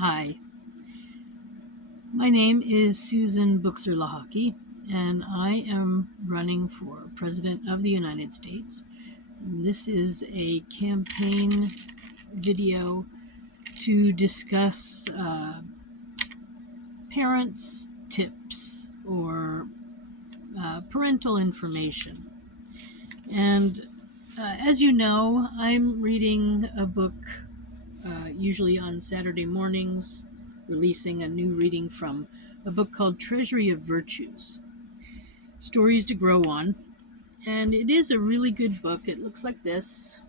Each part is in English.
Hi, my name is Susan Buchser-Lochocki, and I am running for President of the United States. This is a campaign video to discuss parents' tips or parental information. And as you know, I'm reading a book usually on Saturday mornings, releasing a new reading from a book called Treasury of Virtues, Stories to Grow On. And it is a really good book. It looks like this,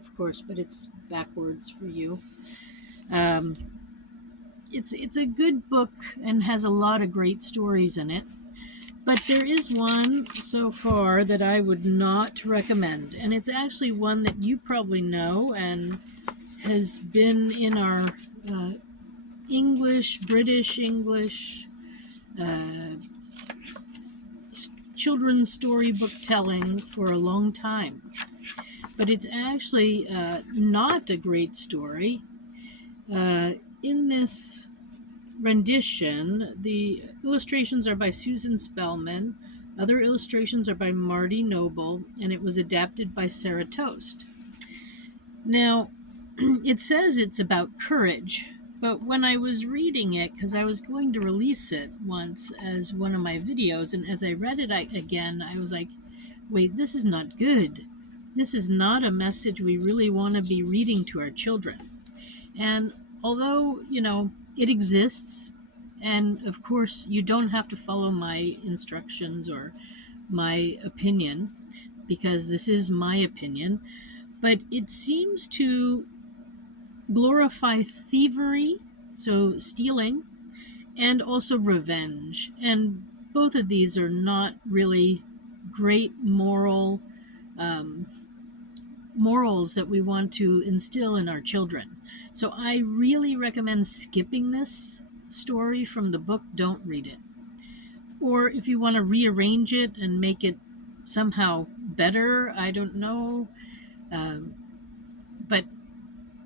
of course, but it's backwards for you. It's a good book and has a lot of great stories in it. But there is one so far that I would not recommend. And it's actually one that you probably know and has been in our British English, children's storybook telling for a long time. But it's actually not a great story. In this rendition, the illustrations are by Susan Spellman, other illustrations are by Marty Noble, and it was adapted by Sarah Toast. Now, it says it's about courage, but when I was reading it, because I was going to release it once as one of my videos, and as I read it again, I was like, wait, this is not good. This is not a message we really want to be reading to our children. And although, it exists, and of course, you don't have to follow my instructions or my opinion, because this is my opinion, but it seems to glorify thievery, so stealing, and also revenge. And both of these are not really great morals that we want to instill in our children. So I really recommend skipping this story from the book. Don't read it. Or if you want to rearrange it and make it somehow better, I don't know. But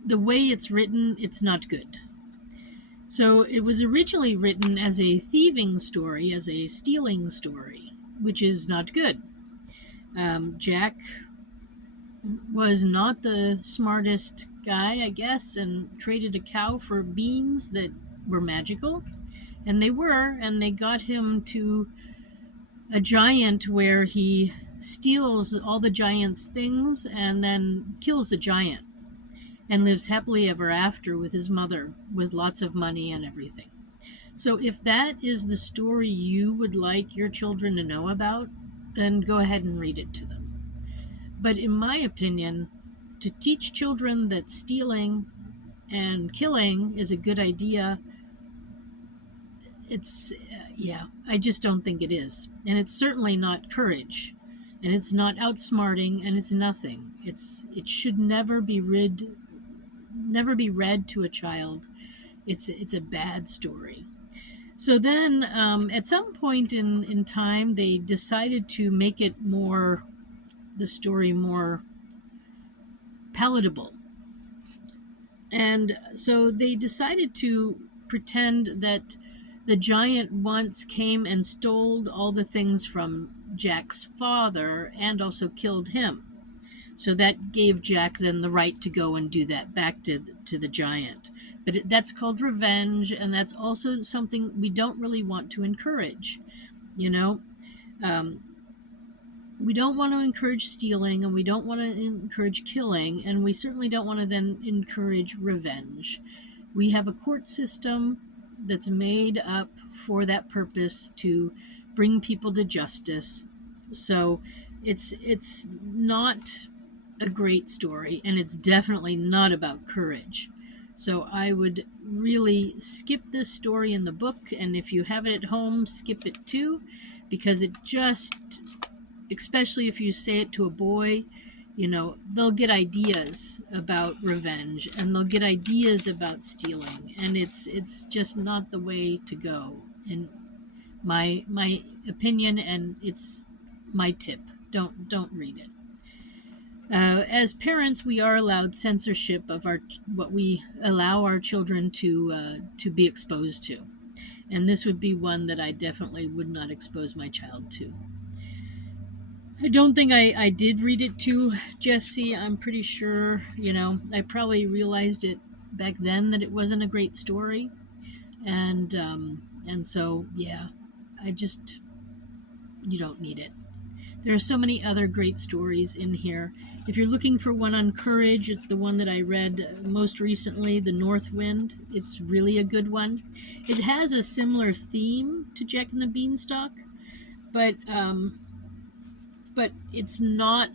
the way it's written, it's not good. So it was originally written as a thieving story, as a stealing story, which is not good. Jack was not the smartest guy, I guess, and traded a cow for beans that were magical. And they got him to a giant where he steals all the giant's things and then kills the giant and lives happily ever after with his mother with lots of money and everything. So if that is the story you would like your children to know about, then go ahead and read it to them. But in my opinion, to teach children that stealing and killing is a good idea, I just don't think it is. And it's certainly not courage. And it's not outsmarting, and it's nothing. It should never be read to a child. It's a bad story. So then, at some point in time, they decided to make the story more palatable. And so they decided to pretend that the giant once came and stole all the things from Jack's father and also killed him. So that gave Jack then the right to go and do that back to the giant. But that's called revenge, and that's also something we don't really want to encourage. We don't want to encourage stealing, and we don't want to encourage killing, and we certainly don't want to then encourage revenge. We have a court system that's made up for that purpose, to bring people to justice. So it's not a great story, and it's definitely not about courage. So I would really skip this story in the book, and if you have it at home, skip it too, because it just, especially if you say it to a boy, they'll get ideas about revenge, and they'll get ideas about stealing, and it's just not the way to go, in my opinion, and it's my tip. Don't read it. As parents, we are allowed censorship of what we allow our children to be exposed to, and this would be one that I definitely would not expose my child to. I don't think I did read it to Jesse. I'm pretty sure, I probably realized it back then that it wasn't a great story, and so yeah, I just you don't need it. There are so many other great stories in here. If you're looking for one on courage, it's the one that I read most recently, The North Wind. It's really a good one. It has a similar theme to Jack and the Beanstalk, but it's not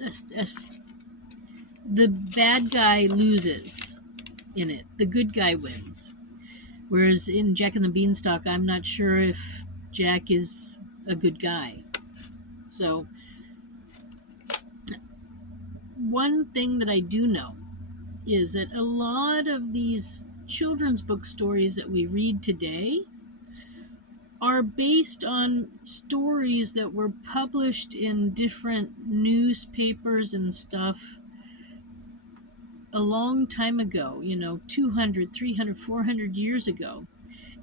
the bad guy loses in it. The good guy wins. Whereas in Jack and the Beanstalk, I'm not sure if Jack is a good guy. So one thing that I do know is that a lot of these children's book stories that we read today are based on stories that were published in different newspapers and stuff a long time ago, 200, 300, 400 years ago.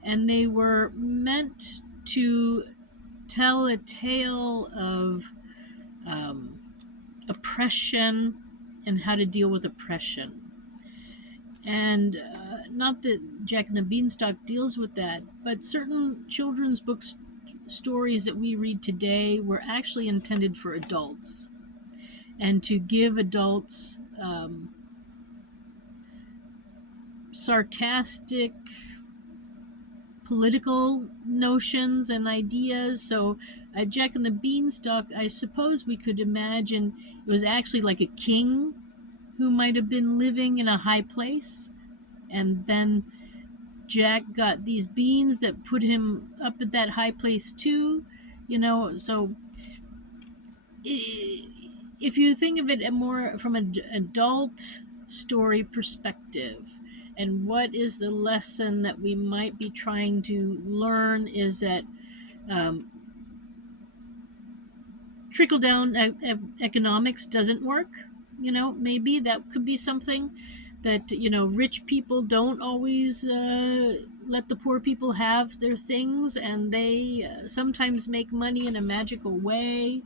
And they were meant to tell a tale of oppression and how to deal with oppression. And not that Jack and the Beanstalk deals with that, but certain children's books stories that we read today were actually intended for adults and to give adults sarcastic political notions and ideas. So Jack and the Beanstalk, I suppose we could imagine it was actually like a king who might have been living in a high place, and then Jack got these beans that put him up at that high place too, so if you think of it more from an adult story perspective, and what is the lesson that we might be trying to learn is that trickle down economics doesn't work. Maybe that could be something that rich people don't always let the poor people have their things, and they sometimes make money in a magical way.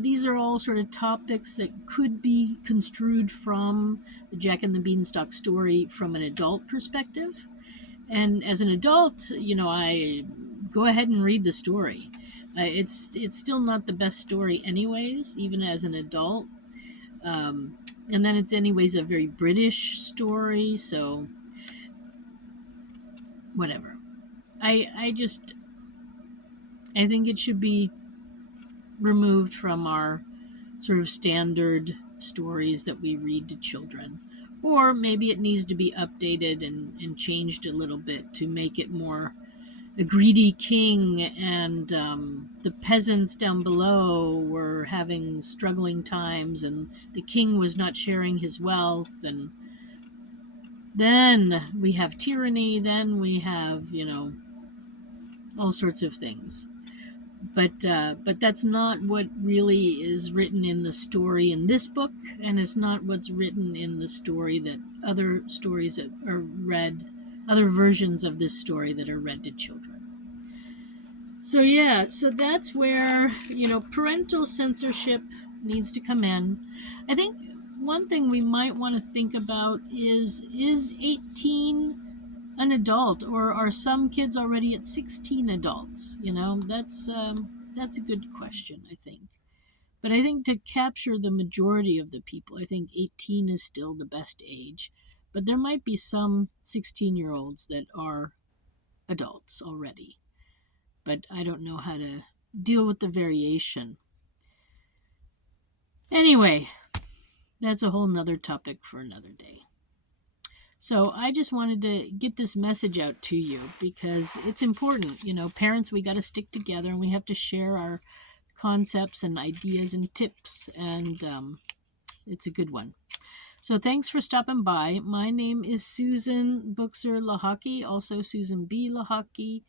These are all sort of topics that could be construed from the Jack and the Beanstalk story from an adult perspective. And as an adult, I go ahead and read the story. It's still not the best story anyways, even as an adult. And then it's anyways a very British story, so whatever. I think it should be removed from our sort of standard stories that we read to children. Or maybe it needs to be updated and changed a little bit to make it more a greedy king, and the peasants down below were having struggling times, and the king was not sharing his wealth, and then we have tyranny, then we have all sorts of things. But that's not what really is written in the story in this book, and it's not what's written in the story that other stories that are read, other versions of this story that are read to children. So yeah, so that's where parental censorship needs to come in. I think one thing we might want to think about is 18 an adult, or are some kids already at 16 adults? That's a good question, I think. But I think to capture the majority of the people, I think 18 is still the best age. But there might be some 16-year-olds that are adults already. But I don't know how to deal with the variation. Anyway, that's a whole nother topic for another day. So I just wanted to get this message out to you because it's important. Parents, we got to stick together, and we have to share our concepts and ideas and tips, and it's a good one. So thanks for stopping by. My name is Susan Buchser-Lochocki, also Susan B. Lochocki,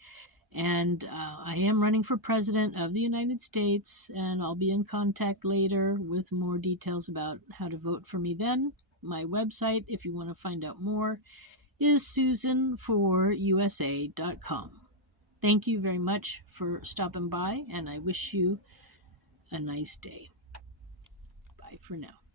And I am running for president of the United States, and I'll be in contact later with more details about how to vote for me then. My website, if you want to find out more, is susanforusa.com. Thank you very much for stopping by, and I wish you a nice day. Bye for now.